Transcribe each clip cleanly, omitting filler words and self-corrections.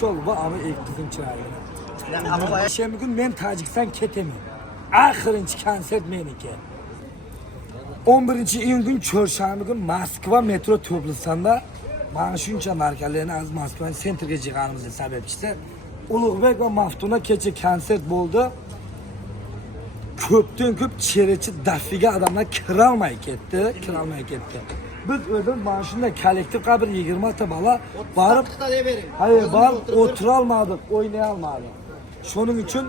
Şol bu ama ilk kızım çırağıyla. Şimdi gün men Tacikistan ketemi. Ahırıncı konsert menike. 11 iyun gün çarşamba gün Moskva metro Toplısanda bana şunca markalarını az Moskva sentrga chiqganimizning sababchisi Ulug'bek va Maftuna kecha konsert bo'ldi. Ko'pdan ko'p cherichi dafiga odamlar kirolmay ketdi. Biz o'zim mana shunday kollektiv qabr 20 ta bola borib, hayır borib o'tira olmadik, o'ynay olmadik. Shuning uchun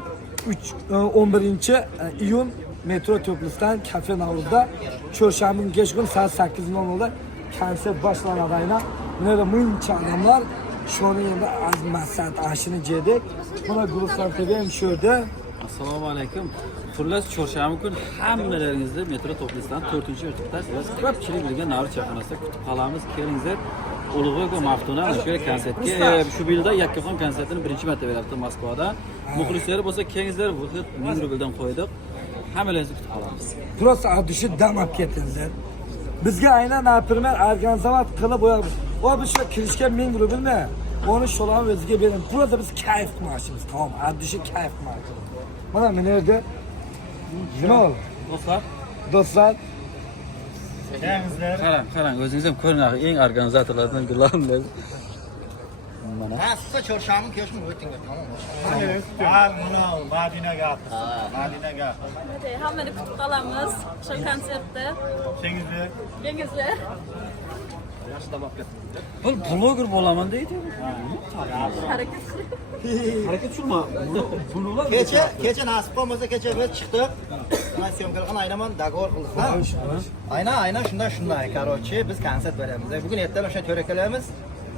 11 iyun metro Toplıstan kafe Navruz'da çarşamba günü geç gün saat 8:00'da konsert boshlanadi aynan. Bunda buncha odamlar shuni endi az masat ashini jedik. Buna guruhlar tegim sho'rda. Assalomu alaykum. Xullas chorshanba kun hammalaringizni metro Toplıstan 4-yurtda siz ko'pchilik bilgan Navruz chaqirmasida kutib qolamiz. Kelinglar. Ulug'bek va Maftuna shu konsertga shu yilda yakkaxon konsertini birinchi marta beryapti Moskvada. Muxlislari bo'lsa kelinglar, bu 1000 rubldan qo'ydik. Hammalaringizni kutib qolamiz. Просто aduşu damab ketdinglar. Bizga aynan например organizatsiya qilib qo'yamiz. O biz shu kirishga 1000 rublmi? Onu şolan o'ziga bering. Burada biz kayf qilmoqchimiz. Tamam, aduşu kayf qilmoqchimiz. Mana men yerda nima ol? Do'stlar. Qarang, o'zingiz ham ko'ring, eng organizatorlardan gularlar. Mana. Siz çarşamba keşmi o'tinga, tamam mı? Madinaga. Hadi hammani kutib qolamiz shu konsertda. Dengizlar. Bu blogger bo'laman deydi. Harakat qiling. Harakat qilma. Bunlar Kecha nasib olmasa kecha biz chiqdik. Mana syomkalarni aynaman dogovor qildik. Aynan shunday. Короче, biz konsert beramiz. Bugun ertaga o'sha to'rakalarimiz.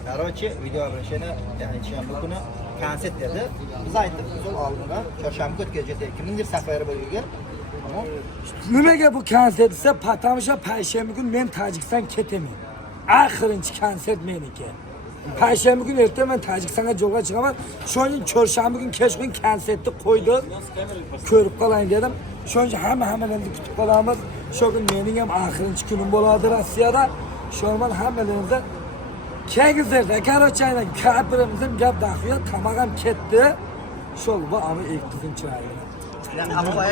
Короче, video обращение, ya'ni shanba kuni konsert dedi. Biz aytdik, biz oldindan chorshanba o'tkazajak. Kimdir safari bo'lgan. Tamam. Nimaga bu konsert desa, patamsha payshanba kun men Tojikiston ketaman. Oxirinchi konsert meniki. Payshanba kun erta men Tojikistonga yo'lga chiqaman. Shuning chorshanba kun kech kun konsertni qo'ydik. Ko'rib qoling dedim. Shuning hammalarni kutib qolamiz. Shu kun mening ham oxirinchi kunim bo'ladi Rossiyada. Shunman hammalaringizni Kegizlarda, Karochayda kapirimizin gap daxiyat tamagam ketdi. Şol bu ama ilk kızım çırağıyla.